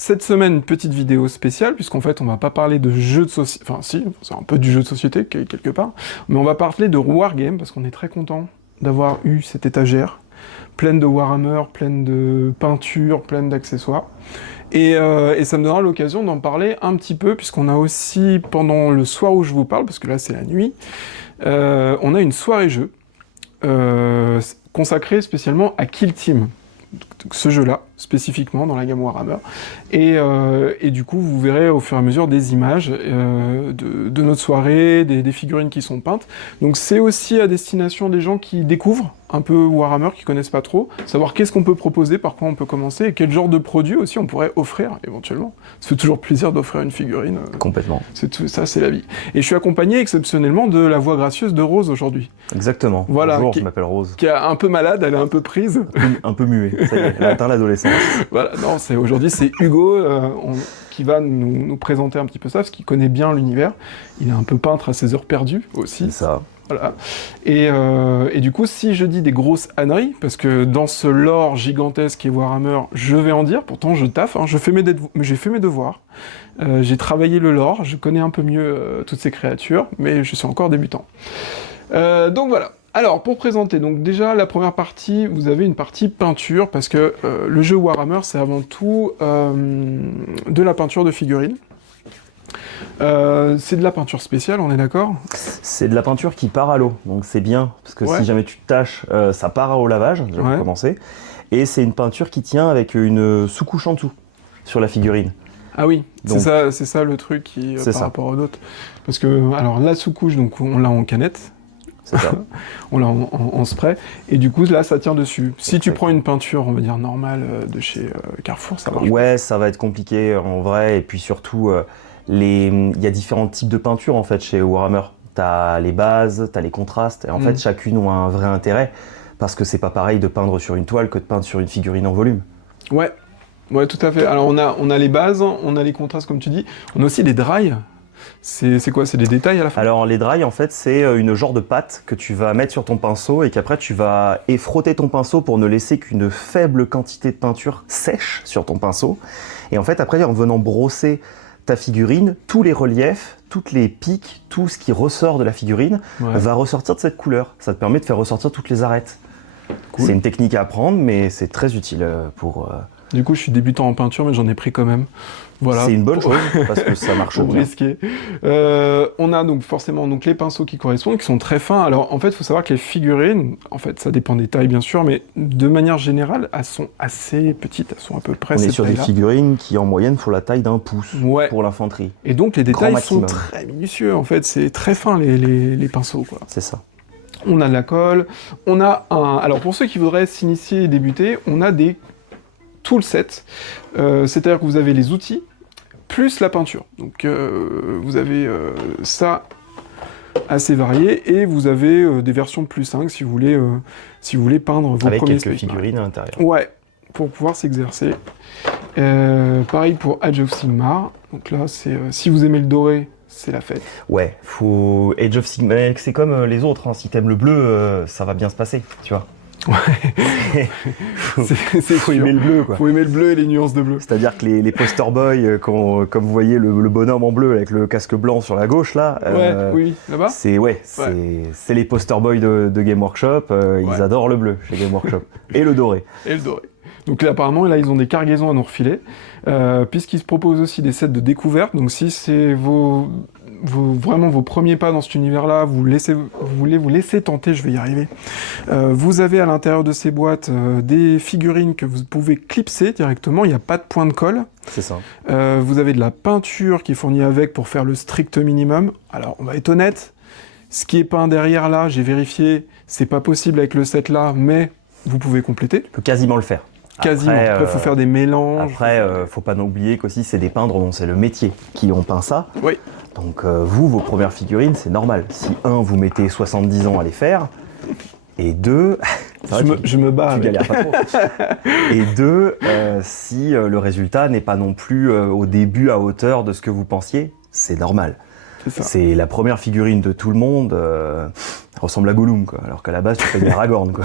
cette semaine, une petite vidéo spéciale, puisqu'en fait, on va pas parler de jeux de société, enfin si, c'est un peu du jeu de société, quelque part, mais on va parler de Wargame, parce qu'on est très content d'avoir eu cette étagère, pleine de Warhammer, pleine de peintures, pleine d'accessoires. Et ça me donnera l'occasion d'en parler un petit peu, puisqu'on a aussi, pendant le soir où je vous parle, parce que là c'est la nuit, on a une soirée jeu, consacrée spécialement à Kill Team. Donc, ce jeu-là, spécifiquement dans la gamme Warhammer. Et du coup, vous verrez au fur et à mesure des images de notre soirée, des figurines qui sont peintes. Donc c'est aussi à destination des gens qui découvrent un peu Warhammer, qui connaissent pas trop, savoir qu'est-ce qu'on peut proposer, par quoi on peut commencer, et quel genre de produit aussi on pourrait offrir, éventuellement. Ça fait toujours plaisir d'offrir une figurine. Complètement. Ça, c'est la vie. Et je suis accompagné exceptionnellement de la voix gracieuse de Rose aujourd'hui. Exactement. Voilà, Bonjour, je m'appelle Rose. Qui est un peu malade, elle est un peu prise. Un peu muet, ça y est, elle a atteint l'adolescence. Voilà, non, aujourd'hui c'est Hugo qui va nous présenter un petit peu ça, parce qu'il connaît bien l'univers. Il est un peu peintre à ses heures perdues aussi. C'est ça. Voilà. Et du coup, si je dis des grosses âneries, parce que dans ce lore gigantesque et Warhammer, je vais en dire, pourtant je taffe, hein, j'ai fait mes devoirs, j'ai travaillé le lore, je connais un peu mieux toutes ces créatures, mais je suis encore débutant. Donc voilà. Alors, pour présenter, donc déjà, la première partie, vous avez une partie peinture, parce que le jeu Warhammer, c'est avant tout de la peinture de figurines. C'est de la peinture spéciale, on est d'accord? C'est de la peinture qui part à l'eau, donc c'est bien, parce que si jamais tu te tâches, ça part au lavage, déjà pour commencer, et c'est une peinture qui tient avec une sous-couche en dessous, sur la figurine. Ah oui, c'est ça le truc qui, par rapport aux autres. Parce que, alors la sous-couche, donc on l'a en canette, c'est ça. On l'a en spray, et du coup là ça tient dessus. Si tu prends une peinture, on va dire normale, de chez Carrefour, ça marche. Ouais, ça va être compliqué en vrai, et puis surtout, il y a différents types de peintures en fait chez Warhammer. T'as les bases, t'as les contrastes, et en fait chacune ont un vrai intérêt, parce que c'est pas pareil de peindre sur une toile que de peindre sur une figurine en volume. Ouais, tout à fait. Alors on a les bases, on a les contrastes comme tu dis, on a aussi des dry. C'est quoi? C'est des détails à la fin? Alors les dry, en fait, c'est une genre de pâte que tu vas mettre sur ton pinceau et qu'après tu vas frotter ton pinceau pour ne laisser qu'une faible quantité de peinture sèche sur ton pinceau. Et en fait, après, en venant brosser ta figurine, tous les reliefs, toutes les piques, tout ce qui ressort de la figurine va ressortir de cette couleur. Ça te permet de faire ressortir toutes les arêtes. Cool. C'est une technique à apprendre, mais c'est très utile pour... Du coup, je suis débutant en peinture, mais j'en ai pris quand même. Voilà. C'est une bonne chose, parce que ça marche bien. Risqué. On a donc forcément les pinceaux qui correspondent, qui sont très fins. Alors, en fait, il faut savoir que les figurines, en fait, ça dépend des tailles, bien sûr, mais de manière générale, elles sont assez petites. Elles sont à peu près On est cette sur des taille-là. figurines qui, en moyenne, font la taille d'un pouce pour l'infanterie. Et donc, les détails sont très minutieux, en fait. C'est très fin, les pinceaux, quoi. C'est ça. On a de la colle. On a un... Alors, pour ceux qui voudraient s'initier et débuter, on a des tool sets. C'est-à-dire que vous avez les outils, plus la peinture. Donc vous avez ça assez varié, et vous avez des versions plus 5 si vous voulez peindre vos avec premiers quelques figurines à l'intérieur. Ouais, pour pouvoir s'exercer. Pareil pour Age of Sigmar. Donc là, si vous aimez le doré, c'est la fête. Ouais, faut Age of Sigmar, c'est comme les autres, hein. Si t'aimes le bleu, ça va bien se passer, tu vois. Ouais. Faut aimer le bleu, quoi. Faut aimer le bleu et les nuances de bleu. C'est-à-dire que les poster boys, comme vous voyez le bonhomme en bleu avec le casque blanc sur la gauche là, oui, là-bas. C'est les poster boys de Game Workshop. Ils adorent le bleu chez Game Workshop et le doré. Et le doré. Donc là, apparemment, là, ils ont des cargaisons à nous refiler, puisqu'ils se proposent aussi des sets de découverte. Donc si c'est vraiment vos premiers pas dans cet univers-là, vous voulez vous laisser tenter, je vais y arriver. Vous avez à l'intérieur de ces boîtes des figurines que vous pouvez clipser directement, il n'y a pas de point de colle. C'est ça. Vous avez de la peinture qui est fournie avec pour faire le strict minimum. Alors, on va être honnête, ce qui est peint derrière là, j'ai vérifié, c'est pas possible avec le set là, mais vous pouvez compléter. Tu peux quasiment le faire. Quasiment. Après, faut faire des mélanges. Après, faut pas oublier qu'aussi, c'est des peintres dont c'est le métier qui ont peint ça. Oui. Donc, vos premières figurines, c'est normal. Si, vous mettez 70 ans à les faire, et deux... je me bats. Tu galères pas trop. Et deux, si le résultat n'est pas non plus au début à hauteur de ce que vous pensiez, c'est normal. C'est la première figurine de tout le monde, ressemble à Gollum, quoi, alors qu'à la base, tu fais des Aragorn, quoi.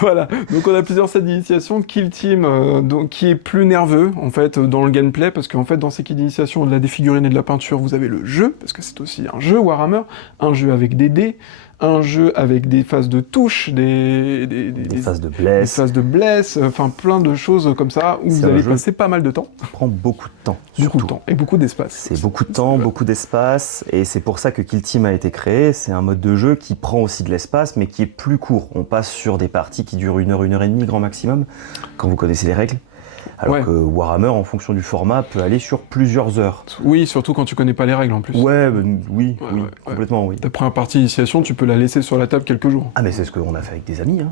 Voilà, donc on a plusieurs sets d'initiation. Kill Team, donc, qui est plus nerveux en fait dans le gameplay, parce qu'en fait dans ces kits d'initiation, au-delà des figurines et de la peinture, vous avez le jeu, parce que c'est aussi un jeu Warhammer, un jeu avec des dés, un jeu avec des phases de touche, des phases de des bless. phases de bless, enfin plein de choses comme ça, où C'est vous un allez jeu passer pas mal de temps. Ça prend beaucoup de temps. Beaucoup surtout. de temps et beaucoup d'espace. C'est beaucoup de temps, beaucoup d'espace, et c'est pour ça que Kill Team a été créé. C'est un mode de jeu qui prend aussi de l'espace, mais qui est plus court. On passe sur des parties qui durent 1 heure, 1 heure et demie grand maximum, quand vous connaissez les règles. Alors Ouais. que Warhammer, en fonction du format, peut aller sur plusieurs heures. Oui, surtout quand tu connais pas les règles en plus. Ouais, Ouais, ouais. complètement oui. Ta première partie d'initiation, tu peux la laisser sur la table quelques jours. Ah mais c'est ce qu'on a fait avec des amis. Hein.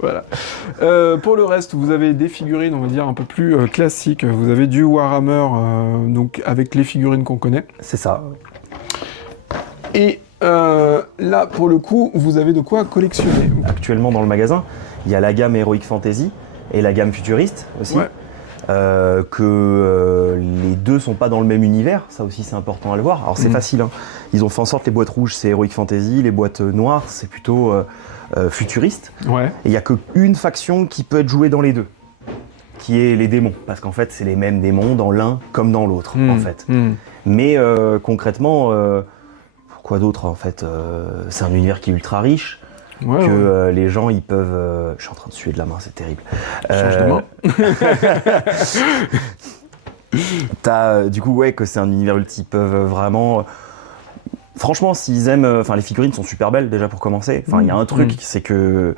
Voilà. Pour le reste, vous avez des figurines, on va dire, un peu plus classiques. Vous avez du Warhammer, donc avec les figurines qu'on connaît. C'est ça. Et là, pour le coup, vous avez de quoi collectionner. Actuellement dans le magasin, il y a la gamme Heroic Fantasy et la gamme Futuriste aussi. Ouais. Les deux sont pas dans le même univers, ça aussi c'est important à le voir. Alors c'est facile, hein. Ils ont fait en sorte les boîtes rouges c'est Heroic Fantasy, les boîtes noires c'est plutôt Futuriste. Ouais. Et il y a qu'une faction qui peut être jouée dans les deux, qui est les démons, parce qu'en fait c'est les mêmes démons dans l'un comme dans l'autre en fait. Mais concrètement, quoi d'autre en fait, c'est un univers qui est ultra riche. Ouais, Que les gens ils peuvent. Je suis en train de suer de la main, c'est terrible. Change de main. T'as du coup ouais que c'est un univers ulti, ils peuvent vraiment. Franchement, s'ils aiment, enfin les figurines sont super belles déjà pour commencer. Enfin il y a un truc, c'est que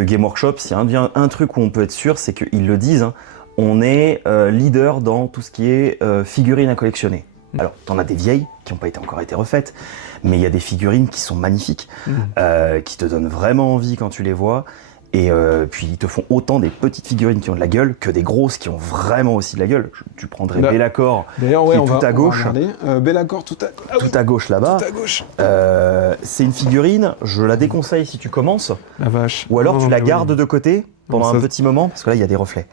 Game Workshop, s'il y a un truc où on peut être sûr, c'est qu'ils le disent. Hein, on est leader dans tout ce qui est figurines à collectionner. Alors, t'en as des vieilles qui n'ont pas encore été refaites, mais il y a des figurines qui sont magnifiques, qui te donnent vraiment envie quand tu les vois. Et puis ils te font autant des petites figurines qui ont de la gueule que des grosses qui ont vraiment aussi de la gueule. Tu prendrais Be'lakor, d'ailleurs, ouais, qui est on tout va, à gauche. Be'lakor, tout à gauche là-bas. Tout à gauche. C'est une figurine, je la déconseille si tu commences. La vache. Ou alors Non, tu la mais gardes oui. de côté pendant Ça- un petit moment, parce que là il y a des reflets.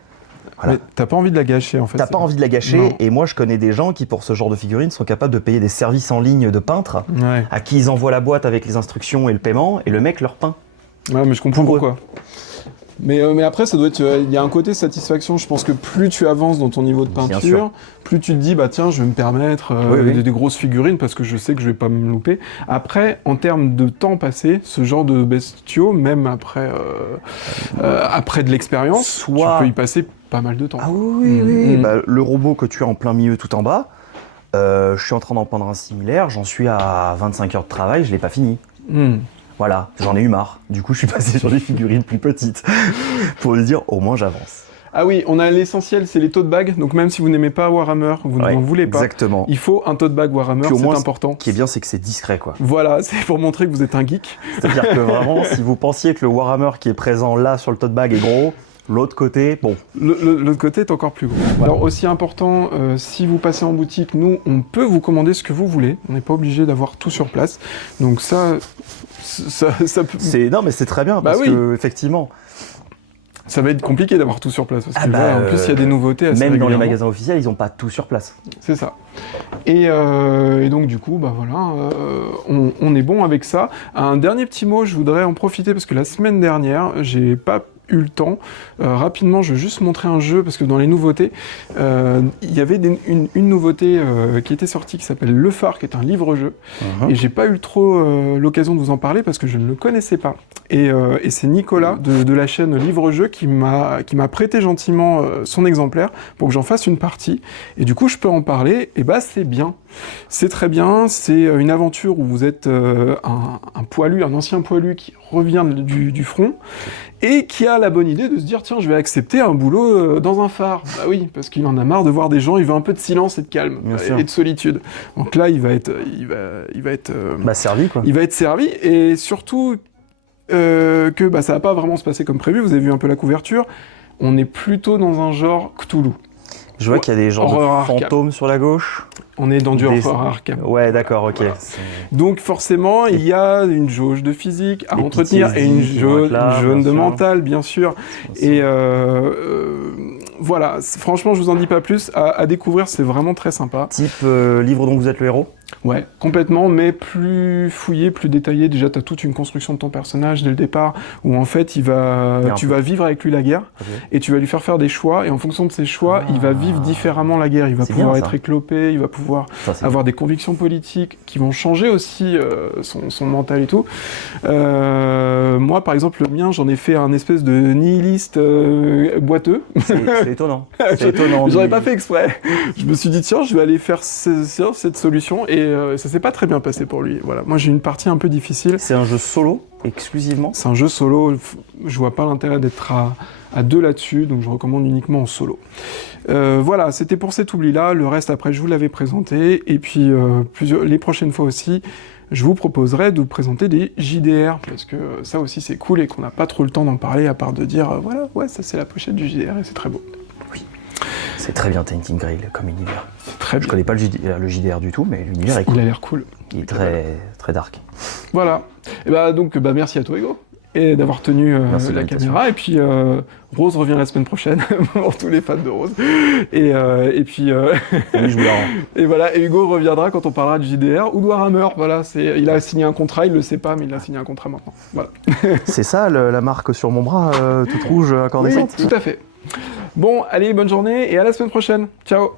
Voilà. Mais t'as pas envie de la gâcher en fait. T'as pas envie de la gâcher, Non. et moi je connais des gens qui pour ce genre de figurines sont capables de payer des services en ligne de peintres, Ouais. à qui ils envoient la boîte avec les instructions et le paiement, et le mec leur peint. Ouais, mais je comprends Pour eux. pourquoi. Mais après, ça doit être. Il y a un côté satisfaction. Je pense que plus tu avances dans ton niveau de Bien peinture, sûr. plus tu te dis, bah tiens, je vais me permettre Oui. des grosses figurines parce que je sais que je vais pas me louper. Après, en termes de temps passé, ce genre de bestiaux, même après de l'expérience, Soit- tu peux y passer pas mal de temps. Ah oui. Mm. Bah, le robot que tu as en plein milieu tout en bas, je suis en train d'en peindre un similaire, j'en suis à 25 heures de travail, je l'ai pas fini. Mm. Voilà, j'en ai eu marre. Du coup, je suis passé sur des figurines plus petites pour lui dire au moins j'avance. Ah oui, on a l'essentiel, c'est les tote bags. Donc même si vous n'aimez pas Warhammer, vous Ouais, n'en voulez pas, exactement. il faut un tote bag Warhammer, Puis au moins, c'est important. Ce qui est bien, c'est que c'est discret, quoi. Voilà, c'est pour montrer que vous êtes un geek. C'est-à-dire que vraiment, si vous pensiez que le Warhammer qui est présent là sur le tote bag est gros, l'autre côté, bon. L'autre côté est encore plus gros. Alors aussi important, si vous passez en boutique, nous, on peut vous commander ce que vous voulez. On n'est pas obligé d'avoir tout sur place. Donc ça peut... Non, mais c'est très bien, Bah parce oui. que effectivement, Ça va être compliqué d'avoir tout sur place. Parce que Ah bah, voilà, en plus, il y a des nouveautés assez même dans les régulièrement. magasins officiels, ils n'ont pas tout sur place. C'est ça. Et donc du coup, bah voilà, on est bon avec ça. Un dernier petit mot, je voudrais en profiter parce que la semaine dernière, j'ai pas eu le temps. Rapidement, je vais juste montrer un jeu parce que dans les nouveautés, il y avait une nouveauté qui était sortie qui s'appelle Le Phare, qui est un livre-jeu. Et j'ai pas eu trop l'occasion de vous en parler parce que je ne le connaissais pas. Et c'est Nicolas de la chaîne Livre-Jeu qui m'a prêté gentiment son exemplaire pour que j'en fasse une partie. Et du coup, je peux en parler. Et bah, c'est bien. C'est très bien. C'est une aventure où vous êtes un poilu, un ancien poilu qui revient du front et qui a la bonne idée de se dire tiens, je vais accepter un boulot dans un phare. Bah oui, parce qu'il en a marre de voir des gens. Il veut un peu de silence et de calme Bien sûr. et de solitude. Donc là, il va être Bah, servi, quoi. il va être servi et surtout que bah, ça va pas vraiment se passer comme prévu. Vous avez vu un peu la couverture. On est plutôt dans un genre Cthulhu. Je vois qu'il y a des genres Horreur de Arkham. fantômes sur la gauche. On est dans du Des- horror Arkham. Ouais, d'accord, ok. Donc forcément, il y a une jauge de physique à Les entretenir et une PTSD qui vont être là, jaune bien de sûr. mental, bien sûr. Et voilà, franchement, je vous en dis pas plus. À découvrir, c'est vraiment très sympa. Type livre dont vous êtes le héros. Ouais, complètement, mais plus fouillé, plus détaillé. Déjà, tu as toute une construction de ton personnage dès le départ, où en fait, tu vas vivre avec lui la guerre, et tu vas lui faire des choix, et en fonction de ses choix, il va vivre différemment la guerre. Il va pouvoir être éclopé, il va pouvoir avoir des convictions politiques qui vont changer aussi son mental et tout. Moi, par exemple, le mien, j'en ai fait un espèce de nihiliste boiteux. C'est étonnant. C'est étonnant. J'aurais pas fait exprès. Je me suis dit, tiens, je vais aller faire cette solution, et ça s'est pas très bien passé pour lui. Voilà. Moi, j'ai une partie un peu difficile. C'est un jeu solo, exclusivement? C'est un jeu solo. Je vois pas l'intérêt d'être à deux là-dessus, donc je recommande uniquement en solo. Voilà, c'était pour cet oubli-là. Le reste, après, je vous l'avais présenté. Et puis, les prochaines fois aussi, je vous proposerai de vous présenter des JDR, parce que ça aussi, c'est cool et qu'on n'a pas trop le temps d'en parler, à part de dire, voilà, ouais, ça c'est la pochette du JDR et c'est très beau. Oui. C'est très bien Tainted Grail comme univers. C'est très bien. Je connais pas le JDR du tout, mais l'univers est cool. Il a l'air cool. Il est très dark. Voilà. Et merci à toi, Hugo, et d'avoir tenu la caméra. Et puis Rose revient la semaine prochaine pour tous les fans de Rose. Et puis et voilà. Et Hugo reviendra quand on parlera du JDR ou de Warhammer. Voilà. Il a signé un contrat. Il le sait pas, mais il a signé un contrat maintenant. Voilà. C'est ça la marque sur mon bras, toute rouge, incandescente. Oui, tout à fait. Bon, allez, bonne journée et à la semaine prochaine. Ciao.